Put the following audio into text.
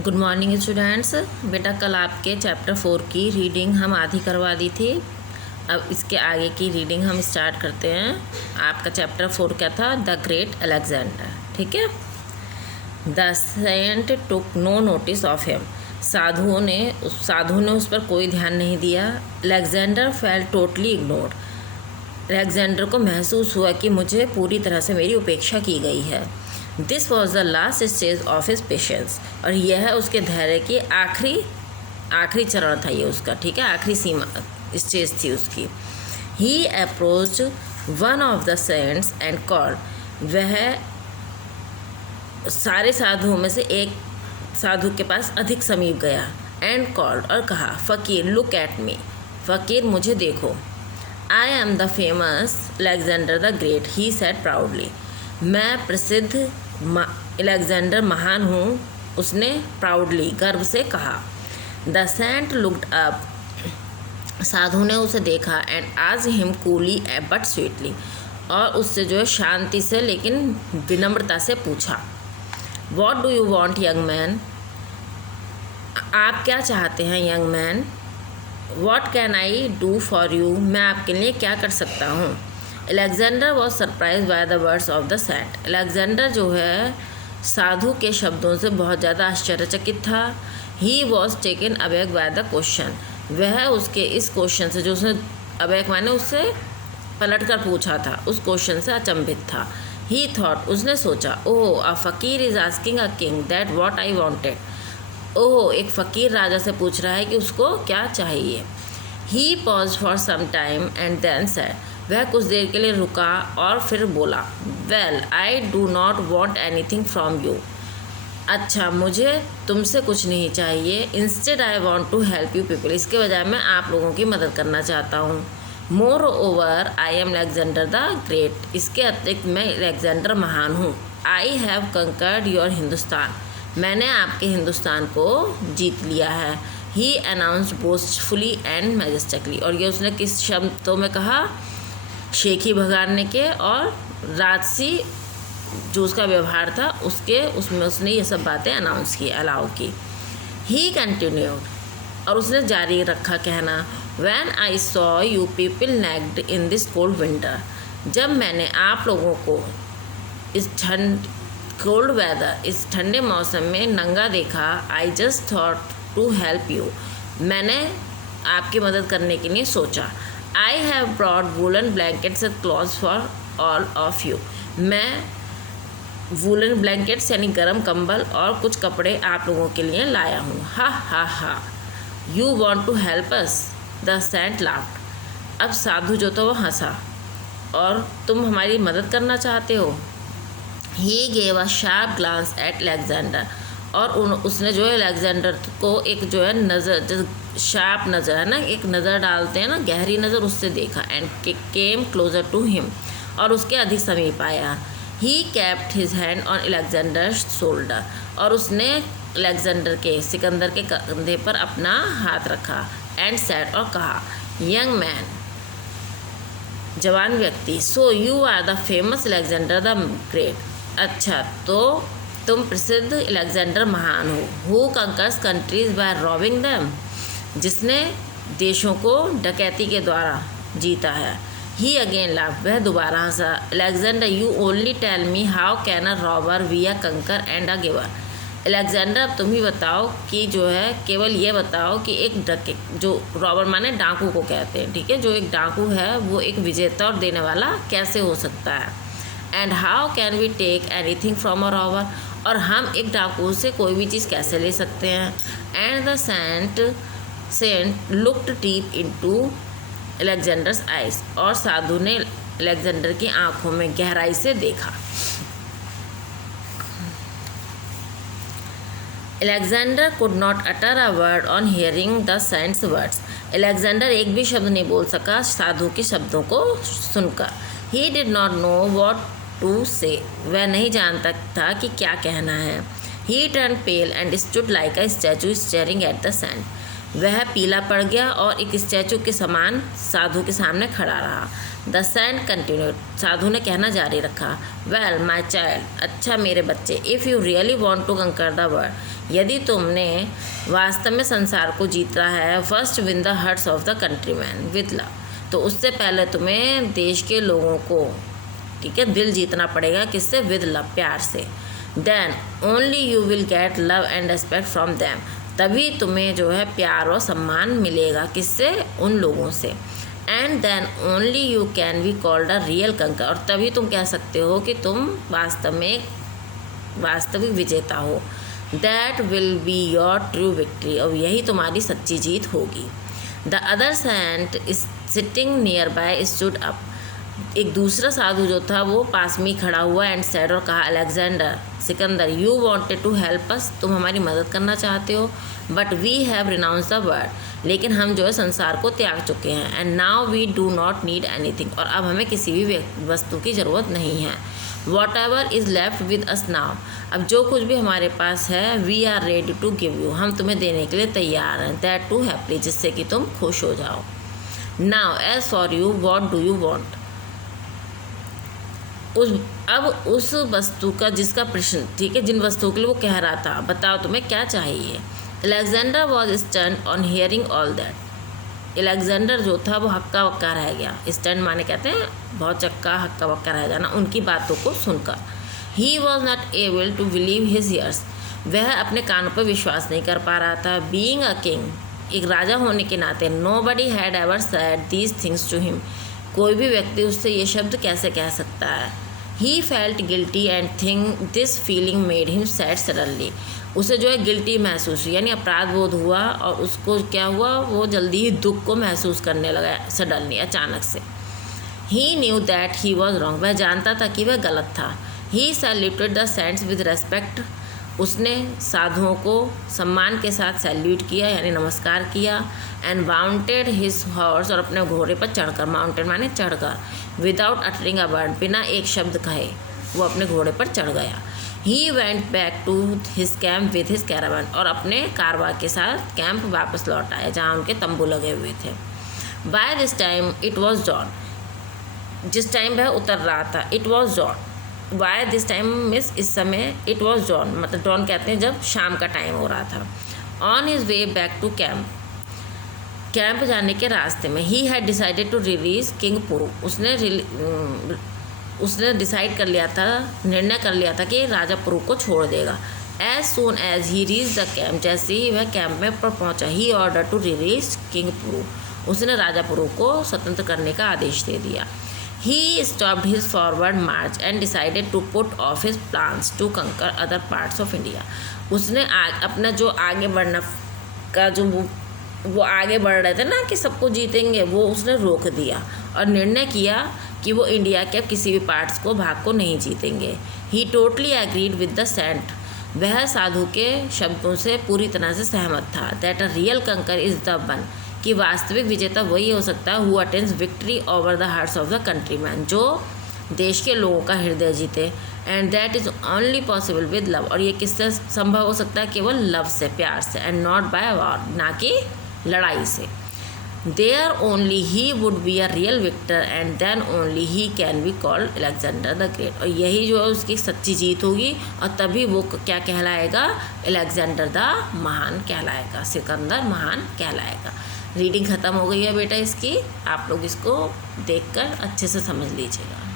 Good morning students. बेटा कल आपके चैप्टर 4 की रीडिंग हम आधी करवा दी थी। अब इसके आगे की रीडिंग हम स्टार्ट करते हैं। आपका चैप्टर 4 क्या था? The great Alexander. ठीक है। The saint took no notice of him. साधु ने उस पर कोई ध्यान नहीं दिया। Alexander felt totally ignored. Alexander को महसूस हुआ कि मुझे पूरी तरह से मेरी उपेक्षा की गई है। This was the last stage of his patience. और यह उसके धैर्य की आखिरी चरण था ये उसका। ठीक है, आखिरी सीमा स्टेज थी उसकी। He approached one of the saints and called. वह सारे साधुओं में से एक साधु के पास अधिक समीप गया। एंड कॉल्ड, और कहा, फ़कीर लुक एट मी। फ़कीर मुझे देखो। I am the famous Alexander the great, he said proudly. मैं प्रसिद्ध अलेक्जेंडर महान हूँ, उसने प्राउडली गर्व से कहा। The saint looked up. साधु ने उसे देखा। And asked him coolly but sweetly. और उससे जो है शांति से लेकिन विनम्रता से पूछा, what do you want young man. आप क्या चाहते हैं young man. What can I do for you. मैं आपके लिए क्या कर सकता हूँ। Alexander was surprise by the words of the saint. Alexander जो है साधु के शब्दों से बहुत ज़्यादा आश्चर्यचकित था। He was taken aback by the question. वह उसके इस क्वेश्चन से, जो उसने अबैक माने उससे पलट कर पूछा था, उस क्वेश्चन से अचंभित था। ही थॉट, उसने सोचा, ओह अ फ़कीर is asking a king that what I wanted. Oh, एक फ़कीर राजा से पूछ रहा है कि उसको क्या चाहिए। He pause for some time and then said. वह कुछ देर के लिए रुका और फिर बोला, well I do not want anything from you. अच्छा, मुझे तुमसे कुछ नहीं चाहिए। Instead I want to help you people. इसके बजाय मैं आप लोगों की मदद करना चाहता हूँ। More over I am Alexander the great. इसके अतिरिक्त मैं अलेक्जेंडर महान हूँ। I have conquered your Hindustan. मैंने आपके हिंदुस्तान को जीत लिया है। ही अनाउंस्ड बोस्टफुली एंड मैजेस्टिकली। और ये उसने किस शब्दों में कहा? शेखी भगाड़ने के और राजसी जो उसका व्यवहार था उसमें उसने ये सब बातें अनाउंस की, अलाउ की। ही कंटिन्यूड, और उसने जारी रखा कहना, when I saw you people naked in this cold winter. जब मैंने आप लोगों को इस कोल्ड वेदर, इस ठंडे मौसम में नंगा देखा, I just thought to help you. मैंने आपकी मदद करने के लिए सोचा। I have broad woollen blankets and clothes for all of you. मैं वूलन ब्लैंकेट्स यानी गर्म कंबल और कुछ कपड़े आप लोगों के लिए लाया हूँ। हा हा हा। You want to help us. The saint laughed. अब साधु जो था वो हंसा। और तुम हमारी मदद करना चाहते हो। He gave a sharp glance at Alexander. और उसने जो है अलेक्जेंडर को एक जो है नज़र, शार्प नज़र है ना, एक नज़र डालते हैं ना, गहरी नज़र, उससे देखा। And came closer to him. और उसके अधिक समीप आया। He kept his hand on Alexander shoulder. और उसने अलेक्जेंडर के, सिकंदर के कंधे पर अपना हाथ रखा। एंड सेड, और कहा, यंग मैन, जवान व्यक्ति, so you are the famous Alexander the great. अच्छा, तो तुम प्रसिद्ध अलेक्जेंडर महान हो। Who conquers countries by robbing them. जिसने देशों को डकैती के द्वारा जीता है। He again laugh. वह दोबारा हंसा। Alexander, you only tell me how can a robber be a conquer and a giver. Alexander, अब तुम ही बताओ कि जो है, केवल ये बताओ कि एक जो रॉबर माने डाकू को कहते हैं, ठीक है, जो एक डाकू है वो एक विजेता और देने वाला कैसे हो सकता है। And how can we take anything from a robber. और हम एक डाकू से कोई भी चीज़ कैसे ले सकते हैं। And the saint looked deep into Alexander's eyes. और साधु ने अलेक्जेंडर की आंखों में गहराई से देखा। Alexander could not utter a word on hearing the saints words. Alexander एक भी शब्द नहीं बोल सका साधु के शब्दों को सुनकर। He did not know what to say. वह नहीं जानता था कि क्या कहना है। He turn pale and stood like a statue staring at the saint. वह पीला पड़ गया और एक स्टैचू के समान साधु के सामने खड़ा रहा। द सेंट कंटिन्यूड, साधु ने कहना जारी रखा, वेल माई चाइल्ड, अच्छा मेरे बच्चे, if you really want to conquer the world, यदि तुमने वास्तव में संसार को जीतना है, first win the hearts of the countryman with love, तो उससे पहले तुम्हें देश के लोगों को, ठीक है, दिल जीतना पड़ेगा। किससे? विद लव, प्यार से। Then only you will get love and respect from them, तभी तुम्हें जो है प्यार और सम्मान मिलेगा। किससे? उन लोगों से। And then only you can be called a real conqueror, और तभी तुम कह सकते हो कि तुम वास्तव में वास्तविक विजेता हो। That will be your true victory, और यही तुम्हारी सच्ची जीत होगी। The other saint is sitting nearby stood up, एक दूसरा साधु जो था वो पास में खड़ा हुआ एंड सेड, और कहा, Alexander, Sikandar, you wanted to help us, तुम हमारी मदद करना चाहते हो, but we have renounce the world, लेकिन हम जो है संसार को त्याग चुके हैं। And now we do not need anything, और अब हमें किसी भी वस्तु की ज़रूरत नहीं है। Whatever is left with us now, अब जो कुछ भी हमारे पास है, we are ready to give you, हम तुम्हें देने के लिए तैयार हैं। दैट टू हैप्पी, जिससे कि तुम खुश हो जाओ। Now as for you, what do you want, अब उस वस्तु का जिसका प्रश्न, ठीक है, जिन वस्तुओं के लिए वो कह रहा था, बताओ तुम्हें क्या चाहिए। Alexander was stun on hearing all that, Alexander जो था वो हक्का बक्का रह गया। स्टन माने कहते हैं बहुत चक्का, हक्का बक्का रह जाना, उनकी बातों को सुनकर। He was not able to believe his ears, वह अपने कानों पर विश्वास नहीं कर पा रहा था। बीइंग अ किंग, एक राजा होने के नाते, nobody had ever said these things to him, कोई भी व्यक्ति उससे ये शब्द कैसे कह सकता है। He felt guilty and think this feeling made him sad suddenly, उसे जो है गिल्टी महसूस हुई, यानी अपराध बोध हुआ, और उसको क्या हुआ, वो जल्दी ही दुख को महसूस करने लगा, सडनली, अचानक से। He knew that he was wrong, वह जानता था कि वह गलत था। He saluted the saints with respect, उसने साधुओं को सम्मान के साथ सैल्यूट किया, यानी नमस्कार किया। एंड माउंटेड हिज हॉर्स, और अपने घोड़े पर चढ़कर, माउंटेड माने चढ़कर, विदाउट अटरिंग अ वर्ड, बिना एक शब्द कहे वो अपने घोड़े पर चढ़ गया। He went back to his camp with his caravan, और अपने कारवा के साथ कैंप वापस लौट आया जहाँ उनके तंबू लगे हुए थे। By this time it was dawn, जिस टाइम वह उतर रहा था, it was dawn. Why this time miss, इस समय, इट वॉज डॉन, मतलब डॉन कहते हैं जब शाम का टाइम हो रहा था। On his way back to camp, camp जाने के रास्ते में, he had decided to release king Puru, उसने डिसाइड कर लिया था, निर्णय कर लिया था कि राजा पुरु को छोड़ देगा। As soon as he reach the camp, जैसे ही वह कैंप में पर पहुंचा, he order to release king Puru, उसने राजा पुरु को स्वतंत्र करने का आदेश दे दिया। He stopped his forward march and decided to put off his plans to conquer other parts of India. उसने अपना जो आगे बढ़ना का जो वो आगे बढ़ रहे थे ना कि सबको जीतेंगे, वो उसने रोक दिया और निर्णय किया कि वो इंडिया के किसी भी पार्ट्स को, भाग को नहीं जीतेंगे। He totally agreed with the saint, वह साधु के शब्दों से पूरी तरह से सहमत था। That a real conqueror is the one, कि वास्तविक विजेता वही हो सकता है, who attains victory over the hearts of the countryman, जो देश के लोगों का हृदय जीते। And that is only possible with love, और ये किससे संभव हो सकता है? केवल लव से, प्यार से। एंड नॉट बाय वॉर, ना कि लड़ाई से। There only he would be a real victor and then only he can be called Alexander the great, और यही जो है उसकी सच्ची जीत होगी, और तभी वो क्या कहलाएगा? अलेक्जेंडर द महान कहलाएगा, सिकंदर महान कहलाएगा। रीडिंग ख़त्म हो गई है बेटा इसकी, आप लोग इसको देखकर अच्छे से समझ लीजिएगा।